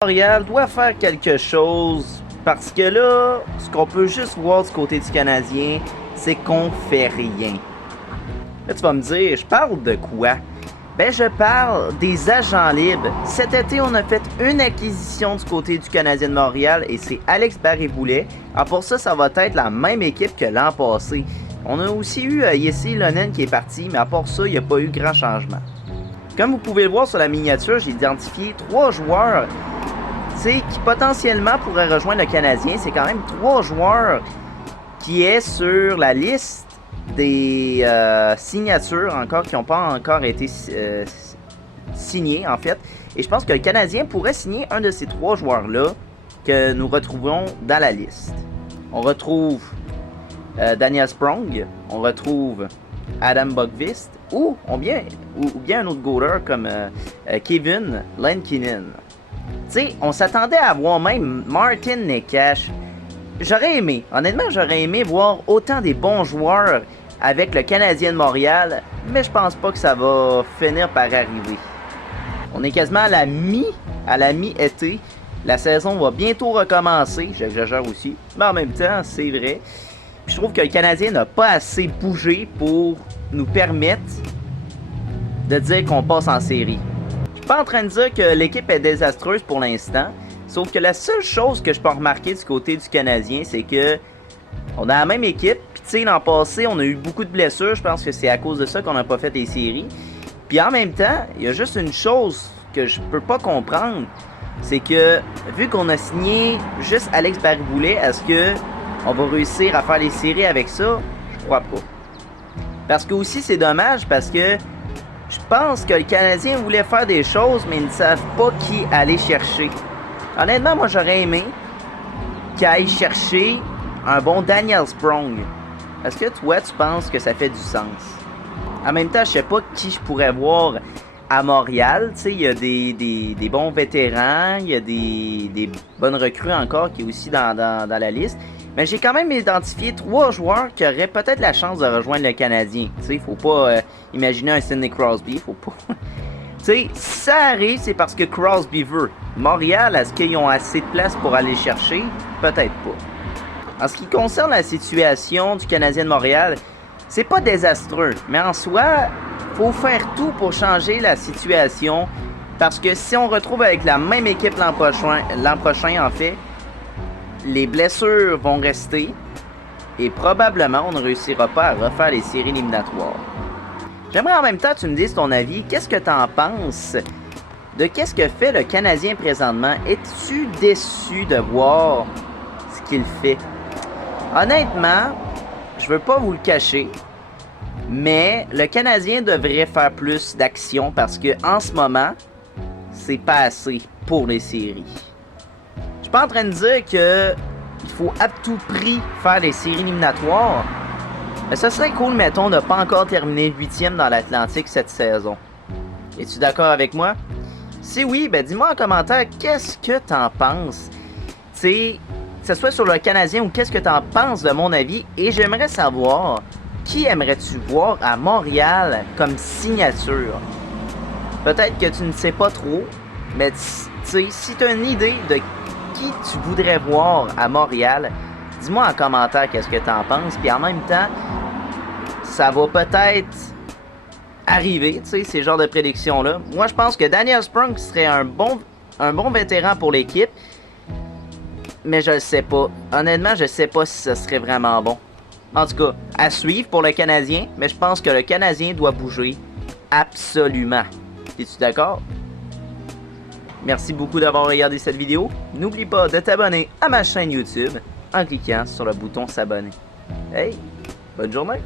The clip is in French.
Montréal doit faire quelque chose parce que là, ce qu'on peut juste voir du côté du Canadien, c'est qu'on fait rien. Là, tu vas me dire, je parle de quoi? Ben, je parle des agents libres. Cet été, on a fait une acquisition du côté du Canadien de Montréal et c'est Alex Barré-Boulet. Alors pour ça, ça va être la même équipe que l'an passé. On a aussi eu Jesse Ylönen qui est parti, mais à part ça, il n'y a pas eu grand changement. Comme vous pouvez le voir sur la miniature, j'ai identifié 3 joueurs qui potentiellement pourraient rejoindre le Canadien. C'est quand même 3 joueurs qui est sur la liste des signatures encore qui n'ont pas encore été signées en fait. Et je pense que le Canadien pourrait signer un de ces 3 joueurs-là que nous retrouvons dans la liste. On retrouve Daniel Sprong, on retrouve Adam Bogvist ou bien un autre goaler comme Kevin Lankinen. Tu sais, on s'attendait à voir même Martin Necas. J'aurais aimé, honnêtement, j'aurais aimé voir autant des bons joueurs avec le Canadien de Montréal, mais je pense pas que ça va finir par arriver. On est quasiment à la mi-été. La saison va bientôt recommencer, j'exagère aussi, mais en même temps, c'est vrai. Je trouve que le Canadien n'a pas assez bougé pour nous permettre de dire qu'on passe en série. Je suis pas en train de dire que l'équipe est désastreuse pour l'instant, sauf que la seule chose que je peux remarquer du côté du Canadien, c'est que on a la même équipe. Puis tu sais, l'an passé, on a eu beaucoup de blessures. Je pense que c'est à cause de ça qu'on n'a pas fait les séries. Puis en même temps, il y a juste une chose que je peux pas comprendre, c'est que vu qu'on a signé juste Alex Barré-Boulet, est-ce que on va réussir à faire les séries avec ça? Je crois pas. Parce que aussi c'est dommage parce que je pense que le Canadien voulait faire des choses, mais ils ne savent pas qui aller chercher. Honnêtement, moi j'aurais aimé qu'ils aillent chercher un bon Daniel Sprong. Est-ce que toi tu penses que ça fait du sens? En même temps, je sais pas qui je pourrais voir à Montréal. Tu sais, il y a des bons vétérans, il y a des bonnes recrues encore qui est aussi dans la liste. Mais j'ai quand même identifié 3 joueurs qui auraient peut-être la chance de rejoindre le Canadien. Tu sais, il faut pas imaginer un Sidney Crosby, faut pas. Tu sais, si ça arrive, c'est parce que Crosby veut. Montréal, est-ce qu'ils ont assez de place pour aller chercher? Peut-être pas. En ce qui concerne la situation du Canadien de Montréal, c'est pas désastreux, mais en soi, faut faire tout pour changer la situation. Parce que si on retrouve avec la même équipe l'an prochain en fait, les blessures vont rester et probablement on ne réussira pas à refaire les séries éliminatoires. J'aimerais en même temps que tu me dises ton avis. Qu'est-ce que tu en penses de qu'est-ce que fait le Canadien présentement? Es-tu déçu de voir ce qu'il fait? Honnêtement, je veux pas vous le cacher, mais le Canadien devrait faire plus d'action parce que en ce moment, c'est pas assez pour les séries. Je suis pas en train de dire que il faut à tout prix faire les séries éliminatoires, mais ce serait cool, mettons, de ne pas encore terminer 8e dans l'Atlantique cette saison. Es-tu d'accord avec moi? Si oui, ben dis-moi en commentaire qu'est-ce que t'en penses. Tu sais, que ce soit sur le Canadien ou qu'est-ce que t'en penses de mon avis. Et j'aimerais savoir, qui aimerais-tu voir à Montréal comme signature? Peut-être que tu ne sais pas trop, mais tu sais, si tu as une idée de qui tu voudrais voir à Montréal, dis-moi en commentaire qu'est-ce que tu en penses. Puis en même temps, ça va peut-être arriver, tu sais, ces genres de prédictions-là. Moi, je pense que Daniel Sprong serait un bon vétéran pour l'équipe, mais je ne sais pas. Honnêtement, je ne sais pas si ce serait vraiment bon. En tout cas, à suivre pour le Canadien, mais je pense que le Canadien doit bouger absolument. Es-tu d'accord? Merci beaucoup d'avoir regardé cette vidéo. N'oublie pas de t'abonner à ma chaîne YouTube en cliquant sur le bouton s'abonner. Hey, bonne journée!